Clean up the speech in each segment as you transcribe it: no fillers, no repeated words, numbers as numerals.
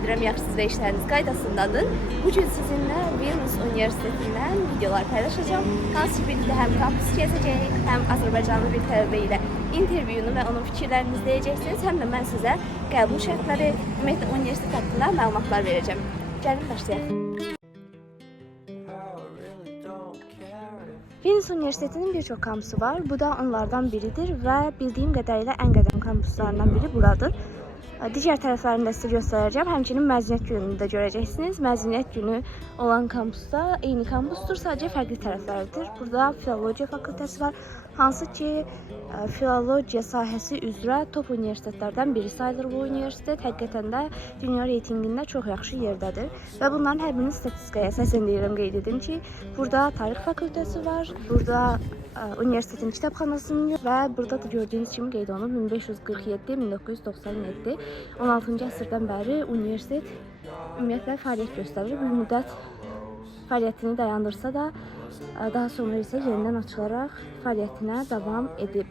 edirəm yaxşısınız və işləriniz qaydasındadır. Bugün sizinlə Vilnius Universitetindən videolar paylaşacağım. Hansı birlikdə həm kampus gəzəcəyik, həm Azərbaycanlı bir tələbə ilə intervyunu və onun fikirlərini izləyəcəksiniz, həm də mən sizə qəbul şərtləri, ümumiyyətlə universitet haqqında məlumatlar verəcəm. Gəlin başlayaq. Vilnius Universitetinin birçok kampusu var. Bu da onlardan biridir və bildiyim qədərilə ən qədəm kampuslarından biri buradır. Digər tərəflərini də sizə göstərəcəm. Həmçinin məzuniyyət gününü də görəcəksiniz. Məzuniyyət günü olan kampusda eyni kampusdur, sadəcə fərqli tərəfləridir. Burada filologiya fakültəsi var, hansı ki filologiya sahəsi üzrə top universitetlərdən biri sayılır bu universitet. Həqiqətən də dünya reytinqində çox yaxşı yerdədir. Və bunların hər birini statistikaya əsasən deyirəm, qeyd edim ki, burada tarix fakültəsi var, burada universitetin kitabxanasının və burada da gördüyünüz kimi qeyd olunub 1547-1997 16-cı əsrdən bəri universitet ümumiyyətlə fəaliyyət göstərir. Bu müddət fəaliyyətini dayandırsa da daha sonra isə yenidən açılaraq fəaliyyətinə davam edib.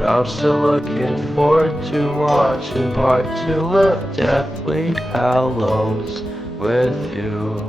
I'm still looking forward to watching part 2 of Deathly Hallows with you.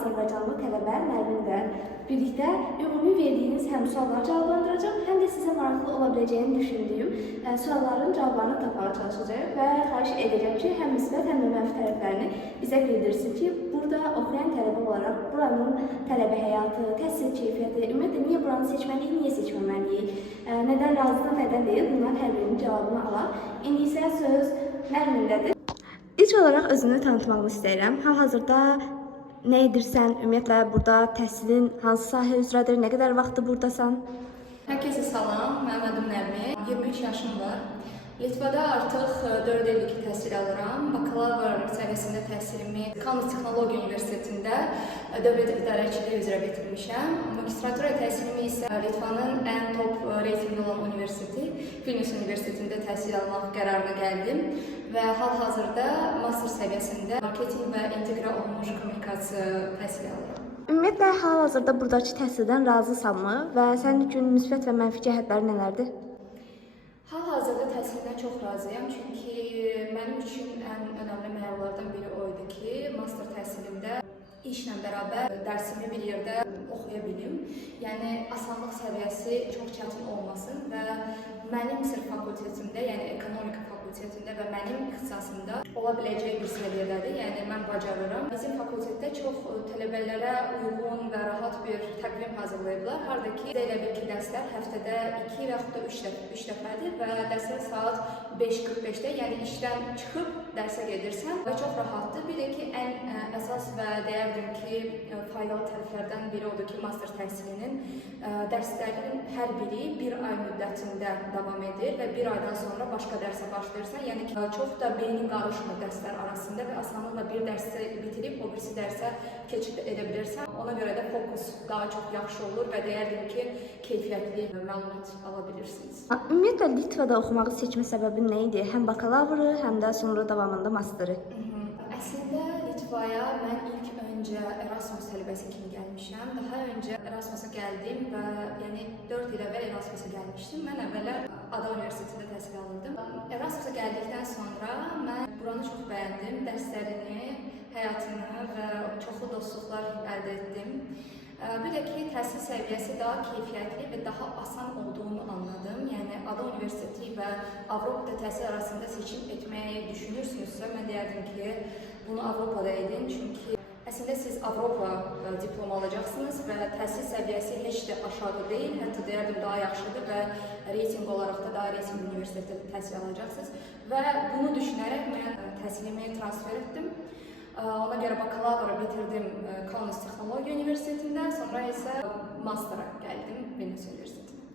Azərbaycanlı tələbə Nərminlə birlikdə ümumi verdiyiniz həm sualları cavablandıracağım, həm də sizə maraqlı ola biləcəyini düşündüyüm sualların cavablarını tapmağa çalışacağıq və xahiş edəcəm ki, həm müsbət, həm də mənfi tərəflərini bizə bildirsin ki, burada oxuyan tələbə olaraq buranın tələbə həyatı, təhsil keyfiyyəti, ümumiyyətlə niyə buranı seçməliyik, niyə seçməməliyik, nədən razıdır, nədən deyil, bunların hər birinin cavabını alaq. İndi isə söz Nərmindədir. İlk olaraq özünü tanıtmağını istəyirəm. Hal-hazırda nə edirsən? Ümumiyyətlə burada təhsilin hansı sahə üzrədir? Nə qədər vaxtdır burdasan? Hər kəsə salam, mənim adım Nərmin, 23 yaşım var. Litvada artıq 4 illik təhsil alıram. Bakalavr səviyyəsində təhsilimi Kaunas Texnologiya Universitetində dövlət idarəçiliyi üzrə bitirmişəm. Magistratura təhsilimi isə Litvanın ən top reytinqli olan universiteti, Vilnius Universitetində təhsil almaq qərarına gəldim və hal-hazırda master səviyyəsində marketinq və inteqra olunmuş kommunikasiya təhsili alıram. Ümumiyyətlə, hal-hazırda buradakı təhsildən razısanmı və sənin üçün müsbət və mənfi cəhətləri nələrdir? Hal-hazırda təhsildən çox razıyam, çünki mənim üçün ən önəmli mərhələlərdən biri o idi ki, master təhsilimdə işlə bərabər dərsimi bir yerdə oxuya bilim. Yəni, asanlıq səviyyəsi çox çətin olmasın və mənim sırf fakültetimdə, yəni ekonomika fakültetində və mənim ixtisasımda ola biləcəyi bir səviyyədədir. Yəni, mən bacarıram. Bizim fakültetdə çox tələbələrə uyğun və rahat bir təqvim hazırlayıblar. Harada ki, elə bil ki, dərslər həftədə 2 və yaxud da 3 dəfədir və dərslər saat 5:45-də, yəni işdən çıxıb dərsə gedirsən və çox rahatdır. Bir də ki, ən əsas və deyərdim ki, faydalı tərəflərdən biri odur ki, master təhsilinin dərslərinin hər biri 1 ay müddətində davam edir və 1 aydan sonra başqa dərsə başlayırsan. Yəni ki, çox da beynin qarışmır dərslər arasında və asanlıqla bir dərsi bitirib o birisi dərsə keçid edə bilirsən. Ona görə də fokus daha çox yaxşı olur və deyərdim ki, keyfiyyətli məlumat ala bilirsiniz. Ümumiyyətlə, Litvada oxumağı seçmə səbəbin nə idi? Həm bakalavru, həm də sonra davamında masteri. Əslində Litvaya mən ilk öncə Erasmus tələbəsi kimi gəlmişəm. Daha öncə Erasmusa gəldim və yəni 4 il əvvəl Erasmusa gəlmişdim. Mən əvvəllər Ada Universitetində təhsil alırdım. Erasmusa gəldikdən sonra mən buranı çox bəyəndim. Dərslərini, həyatını və çoxlu dostluqlar əldə etdim. Bir də ki, təhsil səviyyəsi daha keyfiyyətli və daha asan olduğunu anladım. Yəni, Ada Universiteti və Avropada təhsil arasında seçim etməyi düşünürsünüzsə, mən deyərdim ki, bunu Avropada edin. Çünki əslində siz Avropa diplomu alacaqsınız və təhsil səviyyəsi heç də aşağı deyil, hətta deyərdim daha yaxşıdır və reytinq olaraq da daha reytinq universitetdə təhsil alacaqsınız. Və bunu düşünərək mən təhsilimi transfer etdim. Ona görə bakalavra bitirdim Kaunas Texnologiya Universitetində, sonra isə mastera gəldim Vilnius Universitetinə.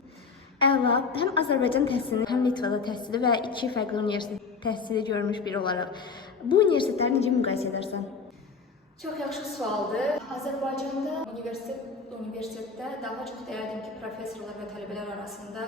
Əla, həm Azərbaycan təhsilini, həm Litvada təhsili və iki fərqli universitet təhsili görmüş biri olaraq bu universitetləri necə müqayisə edərsən? Çox yaxşı sualdır. Azərbaycanda universitetdə daha çox deyərdim ki, professorlar və tələbələr arasında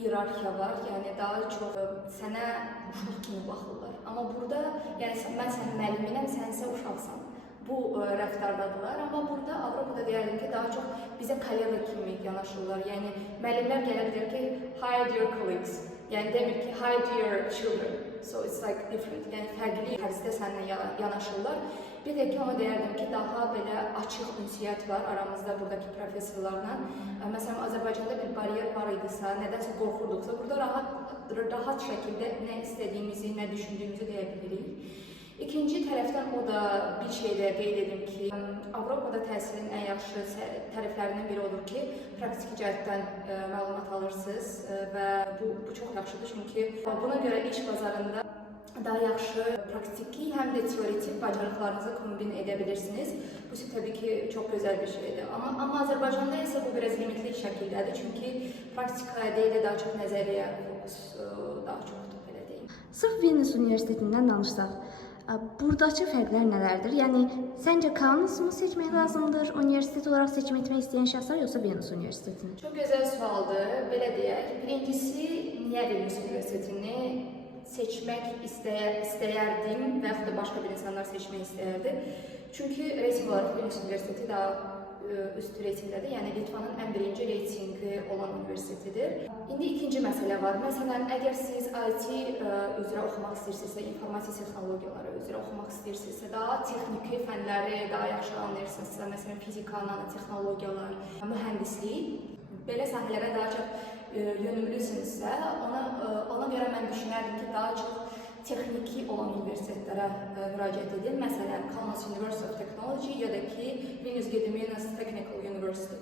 iyerarxiya var, yəni daha çox sənə uşaq kimi baxırlar. Amma burada, yəni mən sənin müəlliminəm, sən isə uşaqsan. Bu rəftardadılar, amma burada Avropada deyərdim ki, daha çox bizə kollega kimi yanaşırlar. Yəni müəllimlər gələ bilər ki, hi dear colleagues. Yəni demir ki, hi dear children. So it's like different. Yəni fərqli tərzdə səninlə yanaşırlar. Bir də ki, ona deyərdim ki, daha belə açıq ünsiyyət var aramızda buradakı professorlarla. Məsələn, Azərbaycanda bir baryer var idisə, nədənsə qorxurduqsa, burada rahat şəkildə nə istədiyimizi, nə düşündüyümüzü deyə bilirik. İkinci tərəfdən o da bir şey də qeyd edim ki, Avropada təhsilin ən yaxşı tərəflərindən biri odur ki, praktiki cəhətdən məlumat alırsınız və bu çox yaxşıdır, çünki buna görə iş bazarında daha yaxşı praktiki, həm də teoretik bacarıqlarınızı kombin edə bilirsiniz. Bu təbii ki, çox gözəl bir şeydir. Amma Azərbaycanda isə bu biraz limitli şəkildədir, çünki praktikaya deyil də daha çox nəzəriyyə fokus daha çoxdur, belə deyim. Sırf Vilnius Universitetindən danışsaq, buradakı fərqlər nələrdir? Yəni, səncə Kaunas'ı mı seçmək lazımdır, universitet olaraq seçim etmək istəyən şəxslər, yoxsa Vilnius Universitetini? Çox gözəl sualdır, belə deyək. Birincisi, niyə Vilnius Universitetini seçmək istəyərdim və yaxud da başqa bir insanlar seçmək istəyərdi? Çünki reyting olaraq Vilnius Universiteti daha üst reytingdədir, yəni Litvanın ən birinci reytingi olan universitetidir. İndi ikinci məsələ var. Məsələn, əgər siz IT üzrə oxumaq istəyirsinizsə, informasiya texnologiyaları üzrə oxumaq istəyirsinizsə, daha texniki fənləri daha yaxşı anlayırsınızsa, məsələn, fizika, nanotexnologiyalar, mühəndislik, belə sahələrə daha çox yönümlüsünüzsə, ona görə mən düşünərdim ki, daha çox texniki olan universitetlərə müraciət edin. Məsələn, Kaunas University of Technology ya da ki, Vilnius Gediminas Technical University.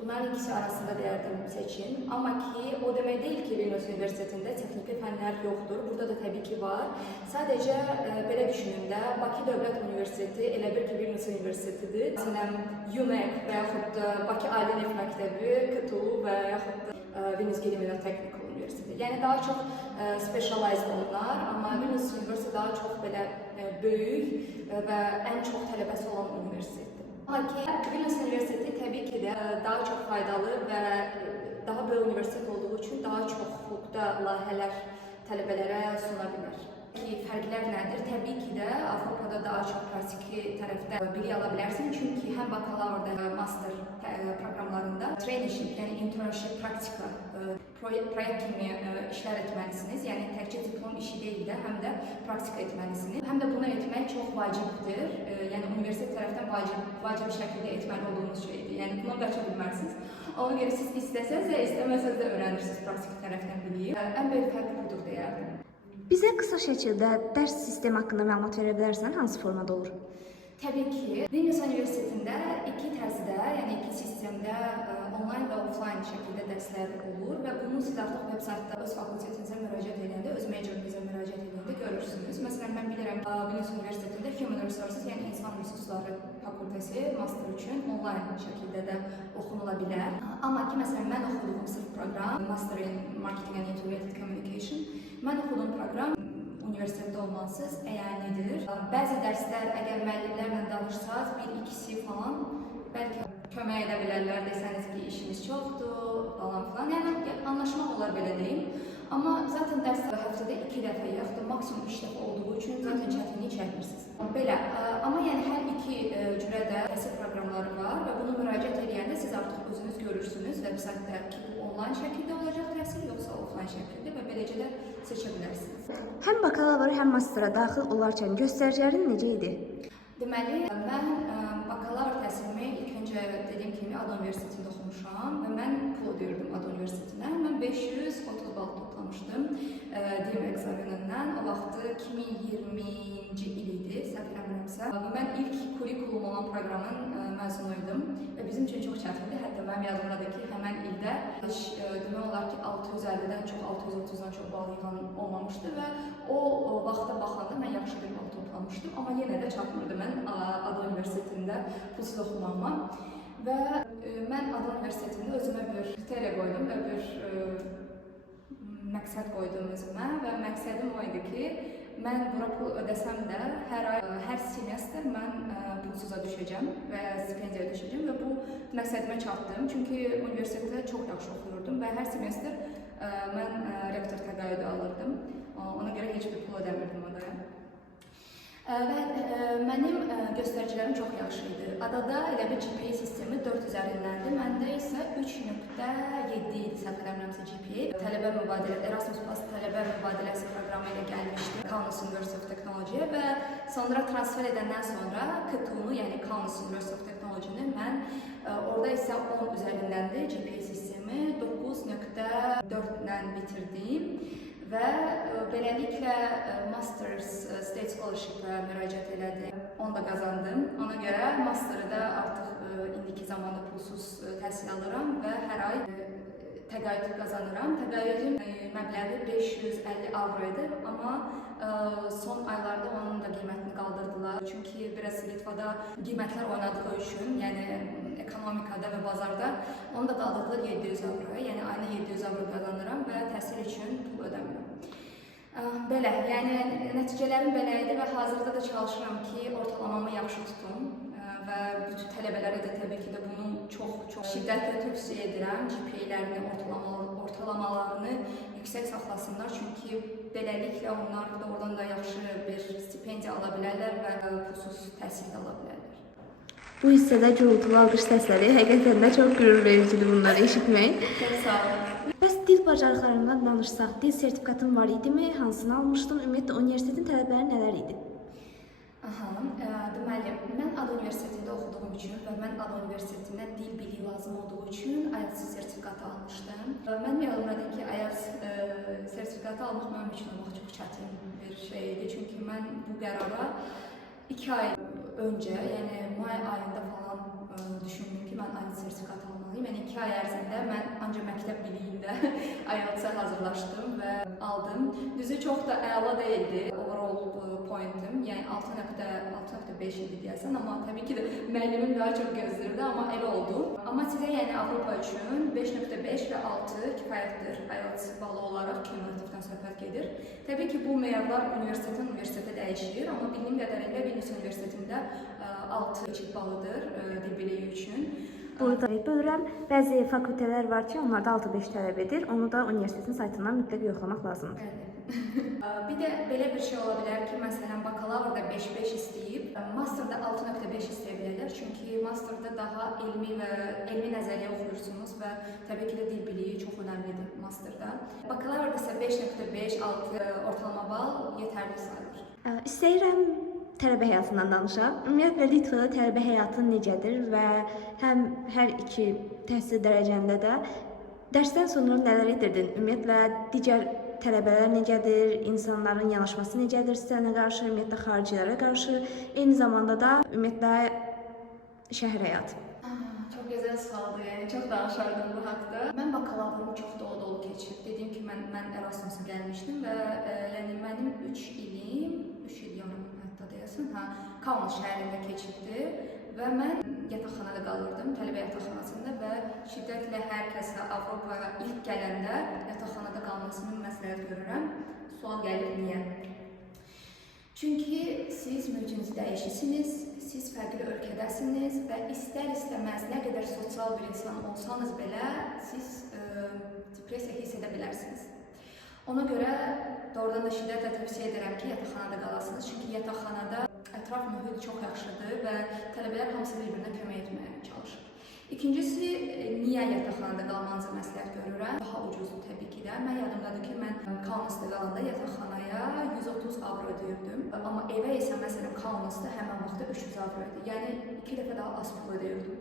Bunların ikisi arasında deyərdim seçin. Amma ki, o demək deyil ki, Vilnius Universitetində texniki fənlər yoxdur. Burada da təbii ki var. Sadəcə belə düşünün də, Bakı Dövlət Universiteti elə bir ki, Vilnius Universitetidir. Məsələn, UMEK və yaxud da Bakı Ali Neft Məktəbi, KTU və yaxud da Vilnius Gediminas Technical University. Yəni daha çox specialized onlar, amma Vilnius University daha çox belə böyük və ən çox tələbəsi olan universitetdir. Amma ki, Vilnius Universiteti təbii ki də daha çox faydalı və daha böyük universitet olduğu üçün daha çox hüquqda layihələr tələbələrə suna bilər. Fərqlər nədir? Təbii ki də Avropada daha çox praktiki tərəfdə bilik ala bilərsin, çünki həm bakalavrda, master proqramlarında traineeship, yəni internship, praktika, proyekt kimi işlər etməlisiniz. Yəni təkcə diplom işi deyil də, həm də praktika etməlisiniz. Həm də bunu etmək çox vacibdir. Yəni universitet tərəfdən vacib şəkildə etməli olduğunuz şeydir. Yəni buna qaça bilməlisiniz. Ona görə siz istəsəz də, istəməsəz də öyrənirsiniz praktiki tərəfdən biliyi. Ən böyük fərqi budur deyərdim. Bizə qısa şəkildə dərs sistemi haqqında məlumat verə bilərsən? Hansı formada olur? Təbii ki, Vilnius Universitetində iki tərzdə, yəni iki sistemdə onlayn və offline şəkildə dərslər olur və bunu siz artıq web saytda öz fakultetinizə müraciət edəndə, öz majorinizə müraciət edəndə görürsünüz. Məsələn, mən bilirəm Vilnius Universitetində Human Resources, yəni insan resursları fakültəsi master üçün onlayn şəkildə də oxunula bilər. Amma ki, məsələn, mən oxuduğum sırf proqram, Master in Marketing and Integrated Communication, mən oxuduğum proqram universitetdə olmalısınız, əyanidir. Bəzi dərslər, əgər müəllimlərlə danışsaz, bir-ikisi falan, bəlkə kömək edə bilərlər, desəniz ki, işimiz çoxdur, falan filan. Yəni, anlaşmaq olar, belə deyim. Amma zaten dərs həftədə 2 dəfə, yaxud da maksimum 3 dəfə olduğu üçün zaten çətinlik çəkmirsiniz. Belə, amma yəni hər iki cürə də təhsil proqramları var və bunu müraciət edəndə siz artıq özünüz görürsünüz veb saytda ki, bu onlayn şəkildə olacaq təhsil, yoxsa offline şəkildə və beləcə də seçə bilərsiniz. Həm bakalavra, həm mastera daxil olarkən göstəricilərin necə idi? Deməli, mən bakalavr təhsilimi ilk öncə dediyim kimi Ada Universitetində oxumuşam və mən pul ödəyirdim Ada Universitetinə. Mən 530 bal toplamışam. toplamışdım DİM ekzamenindən. O vaxtı 2020-ci il idi, səhv eləmirəmsə. Mən ilk kurikulum olan proqramın məzunuydum və bizim üçün çox çətindir. Hətta mənim yadımdadır ki, həmən ildə demək olar ki, 650-dən çox, 630-dan çox bal yığan olmamışdı və o vaxta baxanda mən yaxşı bir bal toplamışdım. Amma yenə də çatmırdı mən Ada Universitetində pulsuz oxumağıma. Və mən Ada Universitetində özümə bir kriteria qoydum və bir məqsəd qoydum özümə və məqsədim o idi ki, mən bura pul ödəsəm də hər ay, hər semestr mən pulsuza düşəcəm və stipendiya düşəcəm və bu məqsədimə çatdım. Çünki universitetdə çox yaxşı oxuyurdum və hər semestr mən rektor təqaüdü alırdım. Ona görə heç bir pul ödəmirdim odaya. Və mənim göstəricilərim çox yaxşı idi. Adada elə bir GPA sistemi 4 üzərindəndir. Məndə isə 3.7 idi, səhv eləmirəmsə GPA. Tələbə mübadiləsi, Erasmus Plus tələbə mübadiləsi proqramı ilə gəlmişdim Kaunas University of Technology və sonra transfer edəndən sonra KTU-nu, yəni Kaunas University of Technology-ni mən orada isə 10 üzərindəndir GPA sistemi, 9.4-lə bitirdim. Və beləliklə Masters State Scholarship-ə müraciət elədim. Onu da qazandım. Ona görə Master'ı da artıq indiki zamanda pulsuz təhsil alıram və hər ay təqaüd qazanıram. Təqaüdün məbləği 550 avro idi, amma son aylarda onun da qiymətini qaldırdılar. Çünki biraz Litvada qiymətlər oynadığı üçün, yəni ekonomikada və bazarda onu da qaldırdılar 700 avroya. Yəni ayına 700 avro qazanıram və təhsil üçün pul ödəmirəm. Belə, yəni nəticələrim belə idi və hazırda da çalışıram ki, ortalamamı yaxşı tutum və bütün tələbələrə də təbii ki də bunu çox şiddətlə tövsiyə edirəm. GPA-lərini, ortalamalarını yüksək saxlasınlar, çünki beləliklə onlar da oradan da yaxşı bir stipendiya ala bilərlər və pulsuz təhsil də ala bilərlər. Bu hissədə gürültülü alqış səsləri həqiqətən də çox qürur vericidir bunları eşitmək. Çox sağ olun. Bəs dil bacarıqlarından danışsaq, dil sertifikatın var idimi? Hansını almışdın? Ümumiyyətlə universitetin tələbləri nələr idi? Deməli, mən Ada Universitetində oxuduğum üçün və mən Ada Universitetində dil biliyi lazım olduğu üçün IELTS sertifikatı almışdım. Mənim yadımdadır ki, IELTS sertifikatı almaq mənim üçün çox çətin bir şey idi. Çünki mən bu qərara 2 ay öncə, yəni may ayında falan düşündüm ki, mən IELTS sertifikatı almalıyım. Yəni 2 ay ərzində mən ancaq məktəb dilində IELTS-ə hazırlaşdım və aldım. Düzü çox da əla deyildi overall pointim, yəni 6.5 idi deyəsən, amma təbii ki də müəllimim daha çox gözləyirdi, amma elə oldu. Amma sizə yəni Avropa üçün 5.5 və 6 kifayətdir IELTS balı olaraq kumulativdən söhbət gedir. Təbii ki, bu meyarlar universitetdən universitetə dəyişir, amma bildiyim qədərilə Vilnius Universitetində 6 keçid balıdır dil biliyi üçün. Burada bölürəm. Bəzi fakültələr var ki, onlarda 6-5 tələb edir. Onu da universitetin saytından mütləq yoxlamaq lazımdır. Bir də belə bir şey ola bilər ki, məsələn, bakalavrda 5.5 istəyib, masterda 6.5 istəyə bilərlər. Çünki masterda daha elmi nəzəriyyə oxuyursunuz və təbii ki də dil biliyi çox önəmlidir masterda. Bakalavrda isə 5.5, 6 ortalama bal yetərli sayılır. İstəyirəm tələbə həyatından danışaq. Ümumiyyətlə Litvada tələbə həyatı necədir və həm hər iki təhsil dərəcəndə də dərsdən sonra nələr edirdin? Ümumiyyətlə digər tələbələr necədir, insanların yanaşması necədir sənə qarşı, ümumiyyətlə xaricilərə qarşı, eyni zamanda da ümumiyyətlə şəhər həyatı. Çox gözəl sualdır, yəni çox danışardım bu haqda. Mən bakalavrımı çox dolu keçib. Dediyim ki, mən Erasmusa gəlmişdim və yəni mənim 3 il yarım hətta deyəsən, Kaunas şəhərində keçibdi və mən yataqxanada qalırdım, tələbə yataqxanasında və şiddətlə hər kəslə Avropaya ilk gələndə yataqxanada qalmasını məsləhət görürəm. Sual gəlir, niyə? Çünki siz mülkünüzü dəyişirsiniz, siz fərqli ölkədəsiniz və istər-istəməz nə qədər sosial bir insan olsanız belə siz depressiya hiss edə bilərsiniz. Ona görə doğrudan da şiddətlə tövsiyə edirəm ki, yataqxanada qalasınız. Çünki yataqxanada ətraf mühit çox yaxşıdır və tələbələr hamısı bir-birinə kömək etməyə çalışır. İkincisi, niyə yataqxanada qalmanızı məsləhət görürəm? Daha ucuzdur təbii ki də. Mən yadımdadır ki, mən Kaunasda qalanda yataqxanaya 130 avro ödəyirdim. Amma evə isə məsələn Kaunasda həmən vaxtda 300 avro ödəyirdim. Yəni 2 dəfə daha az pul ödəyirdim.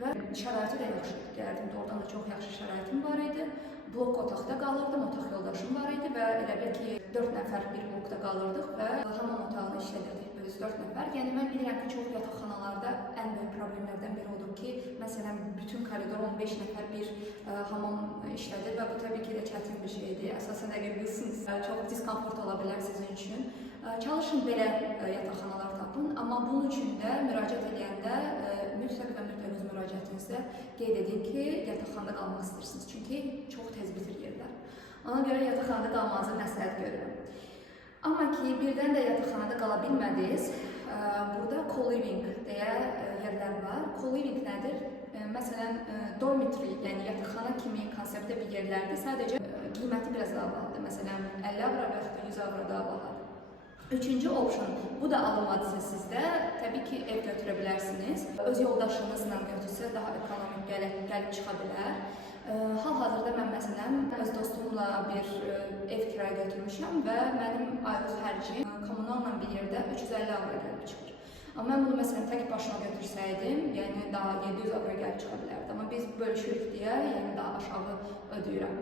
Və şəraiti də yaxşı gəldim. Oradan da çox yaxşı şəraitim var idi. blok otaqda qalırdım, otaq yoldaşım var idi və elə bil ki 4 nəfər bir blokda qalırdıq və hamam otağını işlədirdik biz 4 nəfər. Yəni mən bilirəm ki, çox yataqxanalarda ən böyük problemlərdən biri odur ki, məsələn, bütün koridor 15 nəfər bir hamam işlədir və bu təbii ki də çətin bir şeydir. Əsasən əgər qızsınız, çox diskomfort ola bilər sizin üçün. Çalışın belə yataqxanalar tapın, amma bunun üçün də müraciət edəndə mütləq və mütləq öz müraciətinizdə qeyd edin ki, yataqxanada qalmaq istəyirsiniz. Çünki çox tez bitir yerlər. Ona görə yataqxanada qalmanızı məsləhət görürəm. Amma ki, birdən də yataqxanada qala bilmədiniz, burada co-living deyə yerlər var. Co-living nədir? Məsələn, dormitory, yəni yataqxana kimi konseptdə bir yerlərdir. Sadəcə qiyməti biraz daha bahadır. Məsələn, 50 avro və yaxud da 100 avro daha bahadır. Üçüncü option, bu da alınmadısa sizdə, təbii ki, ev götürə bilərsiniz. Öz yoldaşınızla götürsə daha ekonomik gəlib çıxa bilər. Hal-hazırda mən məsələn öz dostumla bir ev kiraya götürmüşəm və mənim aylıq xərcim kommunalla bir yerdə 350 avro gəlib çıxır. Amma mən bunu məsələn tək başıma götürsəydim, yəni daha 700 avro gəlib çıxa bilərdi. Amma biz bölüşürük deyə, yəni daha aşağı ödəyirəm.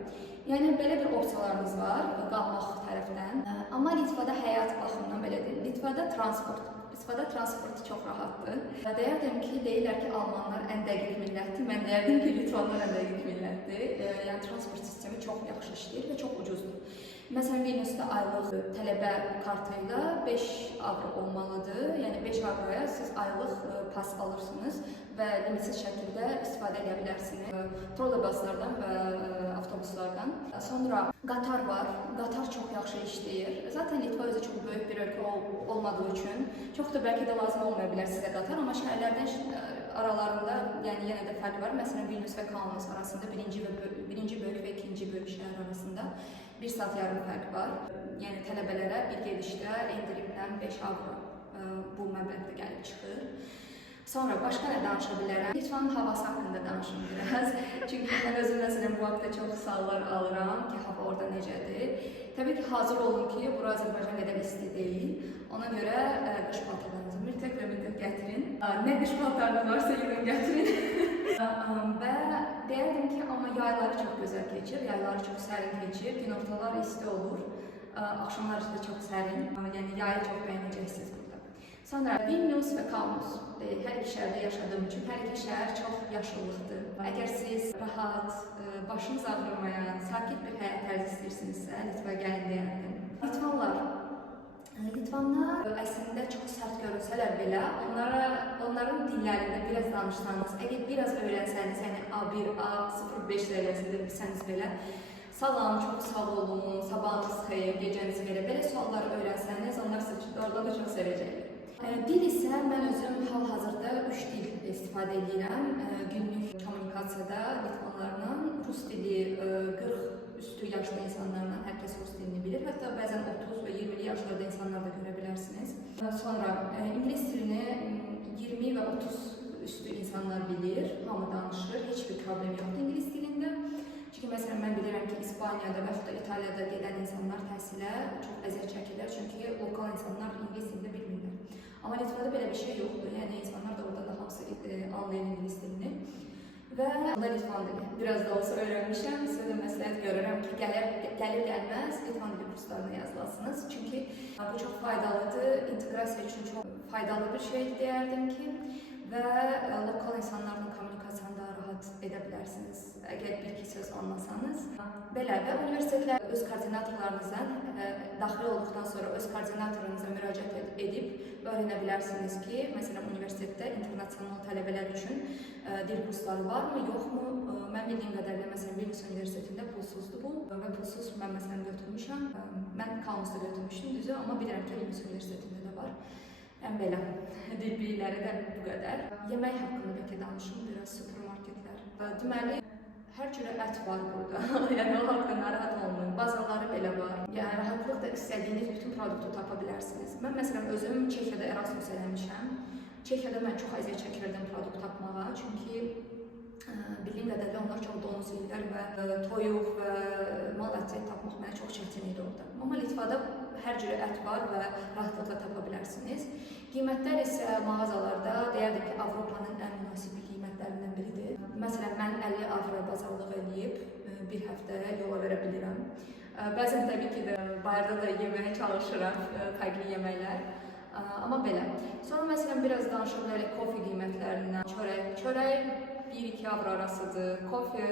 Yəni belə bir opsiyalarımız var qalmaq tərəfdən. Amma Litvada həyat baxımından belədir. Litvada transport çox rahatdır. Deyərdim ki, deyirlər ki, Almanlar ən dəqiq millətdir. Mən deyərdim ki, Litvanlar ən dəqiq millətdir. Yəni transport sistemi çox yaxşı işləyir və çox ucuzdur. Məsələn, Vilniusda aylıq tələbə kartı ilə 5 avro olmalıdır. Yəni 5 avroya siz aylıq pas alırsınız və limitsiz şəkildə istifadə edə bilərsiniz trolleybuslardan və avtobuslardan. Sonra qatar var. Qatar çox yaxşı işləyir. Zaten Litva özü çox böyük bir ölkə olmadığı üçün çox da bəlkə də lazım olmaya bilər sizə qatar, amma şəhərlərdən aralarında yəni yenə də fərq var. Məsələn, Vilnius və Kaunas arasında birinci böyük və ikinci böyük şəhər arasında 1 saat yarım fərq var. Yəni tələbələrə bir gedişdə endirimlə 5 avro bu məbləğdə gəlib çıxır. Sonra başqa nə danışa bilərəm? Litvanın havası haqqında danışım biraz. Çünki mən özüm məsələn bu haqda çox suallar alıram ki, hava orada necədir. Təbii ki, hazır olun ki, bura Azərbaycan qədər isti deyil. Ona görə qış paltarlarınızı mütləq və mütləq gətirin. Nə qış paltarınız varsa yığın gətirin. Və deyərdim ki, amma yayları çox gözəl keçir, yayları çox sərin keçir, günortalar isti olur, axşamlar da çox sərin, yəni yayı çox bəyənəcəksiniz burada. Sonra Vilnius və Kaunas, hər iki şəhərdə yaşadığım üçün hər iki şəhər çox yaşıllıqdır. Əgər siz rahat, başınız ağrımayan, sakit bir həyat tərzi istəyirsinizsə, Litvaya gəlin deyərdim. Litvanlar əslində çox sərt görünsələr belə, onların dillərində biraz danışsanız, əgər biraz öyrənsəniz, yəni A1, A05 dərəcəsində bilsəniz belə, salam, çox sağ olun, sabahınız xeyir, gecəniz belə sualları öyrənsəniz, onlar sizi orada da çox sevəcəklər. Dil isə mən özüm hal-hazırda 3 dil istifadə edirəm. Günlük kommunikasiyada Litvanlarla rus dili 40 üstü yaşlı insanlarla hər kəs rus dilini bilir. Hətta bəzən 30 və 20 yaşlarda insanlar da görə bilərsiniz. Sonra ingilis dilini 20 və 30 üstü insanlar bilir, hamı danışır, heç bir problem yoxdur ingilis dilində. Çünki məsələn mən bilirəm ki, İspaniyada və ya İtaliyada gedən insanlar təhsilə çox əziyyət çəkirlər, çünki lokal insanlar ingilis dilini bilmirlər. Amma Litvada belə bir şey yoxdur, yəni insanlar da orada da hamısı anlayır ingilis dilini. Və Litvan dili biraz da olsa öyrənmişəm, sizə də məsləhət görürəm ki, gəlir-gəlməz Litvan dili kurslarına yazılasınız. Çünki bu çox faydalıdır, inteqrasiya üçün çox faydalı bir şeydir deyərdim ki. Və lokal insanlarla kommunikasiyanı daha rahat edə bilərsiniz, əgər bir-iki söz anlasanız. Belə və universitetlər öz koordinatorlarınızdan daxil olduqdan sonra öz koordinatorunuza müraciət edib öyrənə bilərsiniz ki, məsələn, universitetdə internasional tələbələr üçün dil kursları varmı, yoxmu? Mən bildiyim qədərlə, məsələn, Vilnius Universitetində pulsuzdur bu və pulsuz mən məsələn götürmüşəm. Mən Kaunasda götürmüşdüm düzü, amma bilirəm ki, Vilnius Universitetində də var. Belə, dil bilgiləri də bu qədər. Yemək haqqında bəlkə danışım, biraz supermarketlər. Deməli, hər cürə ət var burada. Yəni, o haqda narahat olmayın. Bazaları belə var. Yəni, rahatlıqla istədiyiniz bütün produktu tapa bilərsiniz. Mən, məsələn, özüm Çexiyada Erasmus eləmişəm. Çexiyada mən çox əziyyət çəkirdim produkt tapmağa. Çünki bildiyim qədərlə onlar çox donuz yedilər və toyuq və mal əti tapmaq mənə çox çətin idi orada. Amma Litvada hər cürə ət var və rahatlıqla tapa bilərsiniz. Qiymətlər isə mağazalarda deyərdim ki, Avropanın ən münasib qiymətlərindən biridir. Məsələn, mən 50 avro bazarlıq edib bir həftəyə yola verə bilirəm. Bəzən təbii ki də bayırda da yeməyə çalışıram, fərqli yeməklər. Amma belə. Sonra məsələn biraz danışaq bilərik kofe qiymətlərindən. Çörək 1-2 avro arasıdır, kofe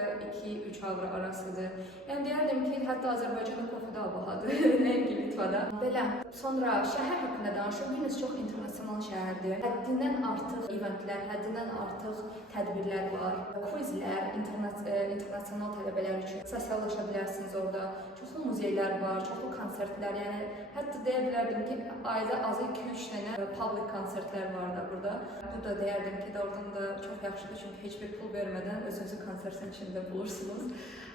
2-3 avro arasıdır. Yəni deyərdim ki, hətta Azərbaycanda kofe daha bahadır, nəinki Litvada. Belə. Sonra şəhər haqqında danışaq. Vilnius çox internasional şəhərdir. Həddindən artıq eventlər, həddindən artıq tədbirlər var. Quizlər, internasional tələbələr üçün sosiallaşa bilərsiniz orada. Çoxlu muzeylər var, çoxlu konsertlər. Yəni hətta deyə bilərdim ki, ayda azı 2-3 dənə public konsertlər var da burada. Bu da deyərdim ki, doğrudan da çox yaxşıdır, çünki heç bir pul vermədən özünüzü konsertin içində bulursunuz.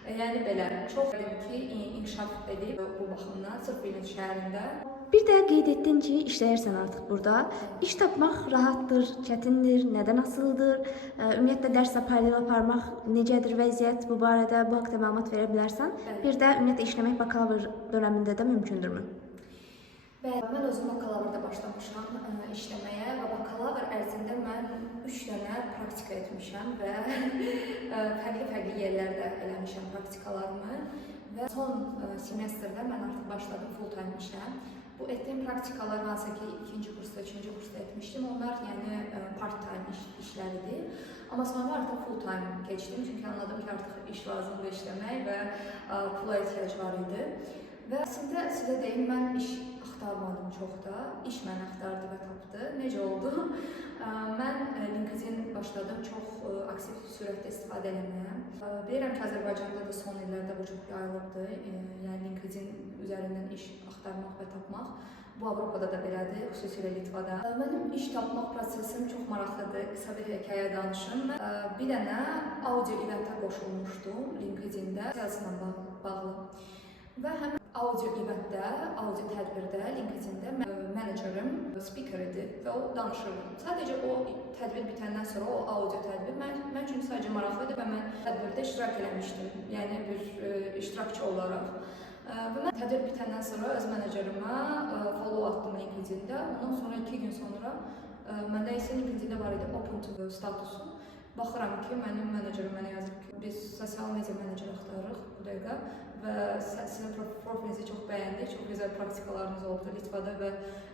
Yəni belə, çox ki, inkişaf edib bu baxımdan sırf Vilnius şəhərində. Bir də qeyd etdin ki, işləyirsən artıq burada. İş tapmaq rahatdır, çətindir, nədən asılıdır? Ümumiyyətlə dərslə paralel aparmaq necədir vəziyyət? Bu barədə bu haqqda məlumat verə bilərsən? Bir də ümumiyyətlə işləmək bakalavr dövründə də mümkündürmü? Bəli, mən özüm bakalavrda başlamışam işləməyə və bakalavr ərzində mən 3 dənə praktika etmişəm və fərqli yerlərdə eləmişəm praktikalarımı və son semestrdə mən artıq başladım full time işə. Bu etdiyim praktikalar hansı ki 2-ci kursda, 3-cü kursda etmişdim. Onlar yəni part time işləridir. Amma sonra artıq full time keçdim çünki anladım ki, artıq iş lazımdır işləmək və pula ehtiyac var idi. Və əslində sizə deyim, mən iş axtarmadım çox da. İş məni axtardı və tapdı. Necə oldu? Mən LinkedIn başladım çox aktiv sürətdə istifadə etməyə. Bilirəm ki, Azərbaycanda da son illərdə bu çox yayılıbdır. Yəni LinkedIn üzərindən iş axtarmaq və tapmaq. Bu Avropada da belədir, xüsusilə Litvada. Mənim iş tapmaq prosesim çox maraqlıdır. Qısa bir hekayə danışım. Bir dənə audio eventə qoşulmuşdum LinkedIn-də, siyasətlə bağlı. Və həmin audio eventdə, audio tədbirdə, LinkedIn-də menecerim speaker idi və o danışırdı. Sadəcə o tədbir bitəndən sonra o audio tədbir mən üçün sadəcə maraqlı idi və mən tədbirdə iştirak eləmişdim. Yəni bir iştirakçı olaraq. Və mən tədbir bitəndən sonra öz menecerimə follow atdım LinkedIn-də. Ondan sonra 2 gün sonra məndə isə LinkedIn-də var idi open to statusu. Baxıram ki, mənim menecerim mənə yazıb ki, biz sosial media meneceri axtarırıq bu dəqiqə və sizin profilinizi çox bəyəndik, çox gözəl praktikalarınız oldu Litvada və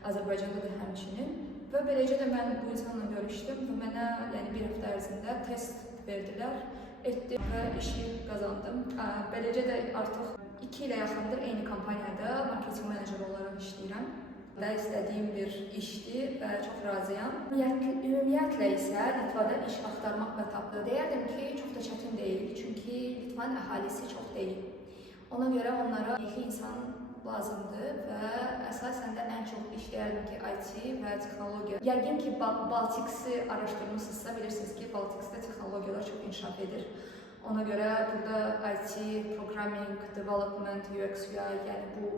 Azərbaycanda da həmçinin. Və beləcə də mən bu insanla görüşdüm və mənə yəni bir həftə ərzində test verdilər, etdim və işi qazandım. Beləcə də artıq 2 ilə yaxındır eyni kompaniyada marketing meneceri olaraq işləyirəm. Və istədiyim bir işdir və çox razıyam. Ümumiyyətlə isə Litvada iş axtarmaq və tapmaq deyərdim ki, çox da çətin deyil. Çünki Litvanın əhalisi çox deyil. Ona görə onlara bilikli insan lazımdır və əsasən də ən çox işləyərdim ki, IT və texnologiya. Yəqin ki, Baltics'i araşdırmışsınızsa bilirsiniz ki, Baltics'də texnologiyalar çox inkişaf edir. Ona görə burada IT, programming, development, UX, UI, yəni bu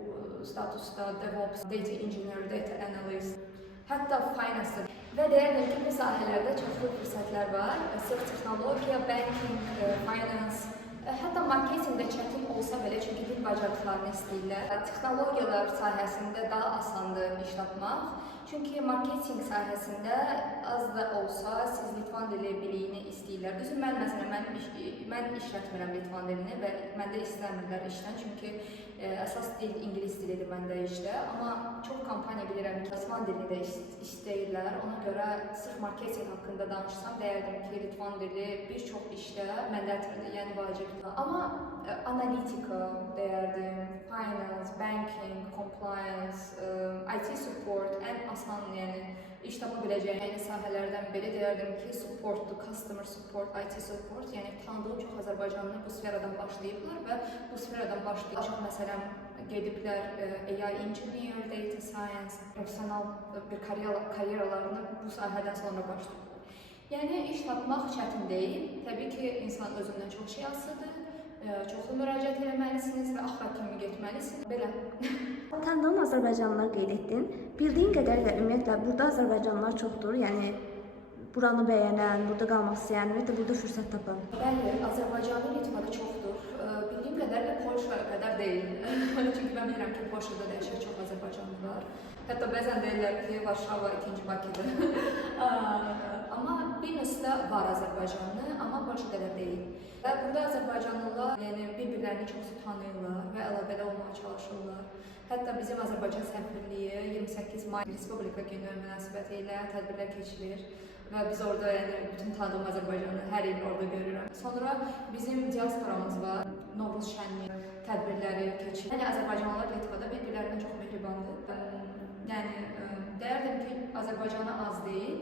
statusda DevOps, Data Engineer, Data Analyst, hətta Finance və deyərdim ki, bu sahələrdə çoxlu fürsətlər var. Sırf texnologiya, banking, finance, hətta marketinqdə çətin olsa belə, çünki dil bacarıqlarını istəyirlər. Texnologiyalar sahəsində daha asandır iş tapmaq. Çünki marketinq sahəsində az da olsa siz Litvan dili biliyini istəyirlər. Düzü mən məsələn mən işlətmirəm Litvan dilini və məndə istəmirlər işdən, çünki əsas dil ingilis dilidir məndə işdə. Amma çox kompaniya bilirəm ki, Litvan dilini də istəyirlər. Ona görə sırf marketinq haqqında danışsam deyərdim ki, Litvan dili bir çox işdə məndədir, yəni vacibdir. Amma analitika deyərdim, finance, banking, compliance, IT support ən asan, yəni iş tapa biləcəyim sahələrdən biri deyərdim ki, supportdur, customer support, IT support, yəni tanıdığım çox Azərbaycanlı bu sferadan başlayıblar və bu sferadan başlayıb məsələn gediblər AI engineer, data science, professional bir karyeralarını bu sahədən sonra başlayıblar. Yəni iş tapmaq çətin deyil. Təbii ki, insan özündən çox şey asılıdır. Çoxlu müraciət eləməlisiniz və axıra kimi getməlisiniz. Belə. Tanıdığın Azərbaycanlılar qeyd etdin. Bildiyin qədərilə ümumiyyətlə burada Azərbaycanlılar çoxdur. Yəni buranı bəyənən, burada qalmaq istəyən, ümumiyyətlə burada fürsət tapan. Bəli, Azərbaycanlı Litvada çoxdur. Bildiyim qədərilə Polşa qədər deyil. Çünki mən bilirəm ki, Polşada da yaşayır çox Azərbaycanlı var. Hətta bəzən deyirlər ki, Varşava 2-ci Bakıdır. Amma Vilniusda var Azərbaycanlı, amma Polşa qədər deyil. Və burada Azərbaycanlılar yəni bir-birlərini çox tanıyırlar və əlaqədə olmağa çalışırlar. Hətta bizim Azərbaycan səfirliyi 28 may Respublika günü münasibəti ilə tədbirlər keçirir və biz orada yəni bütün tanıdığım Azərbaycanı hər il orada görürəm. Sonra bizim diasporamız var, Novruz şənliyi tədbirləri keçirir. Yəni Azərbaycanlılar Litvada bir-birlərinə çox mehribandır. Yəni deyərdim ki, Azərbaycanı az deyil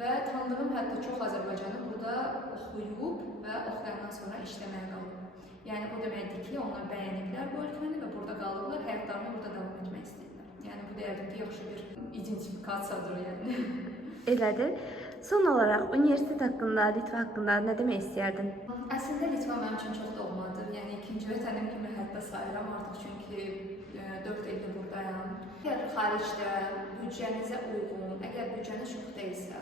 və tanıdığım hətta çox Azərbaycanı burada oxuyub və oxuyandan sonra işləməyə qalıb. Yəni o deməkdir ki, onlar bəyəniblər bu ölkəni və burada qalıblar, həyatlarını burada davam etmək istəyirlər. Yəni bu deyərdim ki, yaxşı bir identifikasiyadır yəni. Elədir. Son olaraq universitet haqqında, Litva haqqında nə demək istəyərdin? Əslində Litva mənim üçün çox doğmadır. Yəni ikinci vətənim kimi hətta sayıram artıq çünki 4 ildir buradayam. Əgər xaricdə büdcənizə uyğun, əgər büdcəniz çox deyilsə,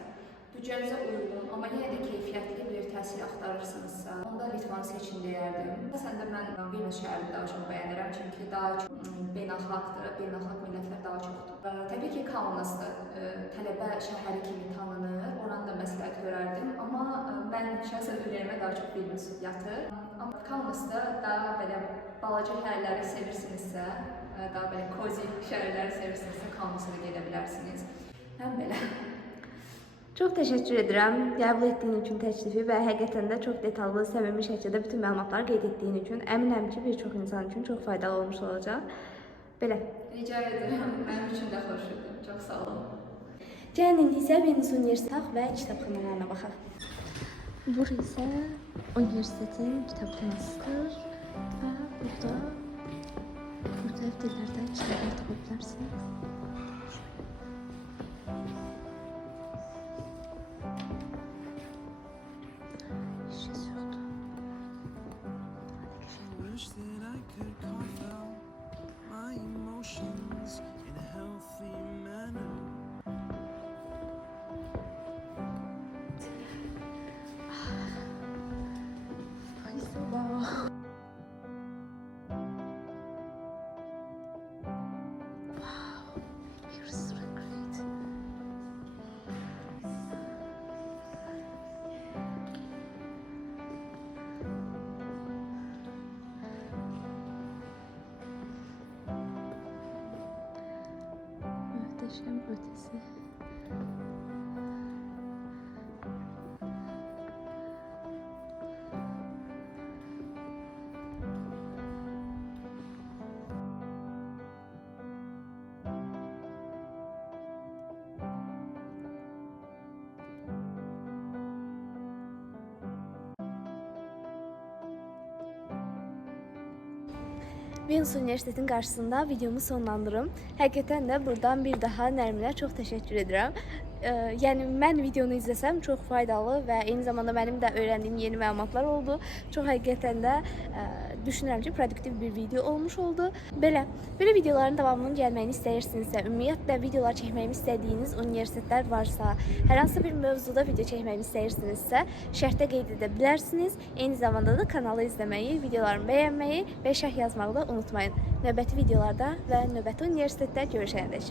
büdcənizə uyğun, amma yenə də keyfiyyətli bir təhsil axtarırsınızsa, onda Litvanı seçin deyərdim. Əslində mən Vilnius şəhərini daha çox bəyənirəm, çünki daha çox beynəlxalqdır, beynəlxalq millətlər daha çoxdur. Təbii ki, Kaunasda tələbə şəhəri kimi tanınır, oranı da məsləhət görərdim, amma mən şəxsən ürəyimə daha çox Vilnius yatır. Amma Kaunasda daha belə balaca şəhərləri sevirsinizsə, daha belə cozy şəhərləri sevirsinizsə, Kaunasa da gedə bilərsiniz. Həm belə. Çox təşəkkür edirəm qəbul etdiyin üçün təklifi və həqiqətən də çox detallı, səmimi şəkildə bütün məlumatları qeyd etdiyin üçün. Əminəm ki, bir çox insan üçün çox faydalı olmuş olacaq. Belə. Rica edirəm, mənim üçün də xoş idi. Çox sağ olun. Gəlin indi isə Vilnius Universitet və kitabxanalarına baxaq. Bura isə universitetin kitabxanasıdır və burada müxtəlif dillərdə kitablar tapa bilərsiniz. Wish that I could carve out my emotions in a healthy manner. Wow. You're so great. Muhteşem ötesi. Vilnius Universitetin qarşısında videomu sonlandırım. Həqiqətən də buradan bir daha Nərminə çox təşəkkür edirəm. Yəni mən videonu izləsəm çox faydalı və eyni zamanda mənim də öyrəndiyim yeni məlumatlar oldu. Çox həqiqətən də düşünürəm ki, produktiv bir video olmuş oldu. Belə videoların davamının gəlməyini istəyirsinizsə, ümumiyyətlə videolar çəkməyimi istədiyiniz universitetlər varsa, hər hansı bir mövzuda video çəkməyimi istəyirsinizsə, şərtdə qeyd edə bilərsiniz. Eyni zamanda da kanalı izləməyi, videolarımı bəyənməyi və şərh yazmağı da unutmayın. Növbəti videolarda və növbəti universitetdə görüşənədək.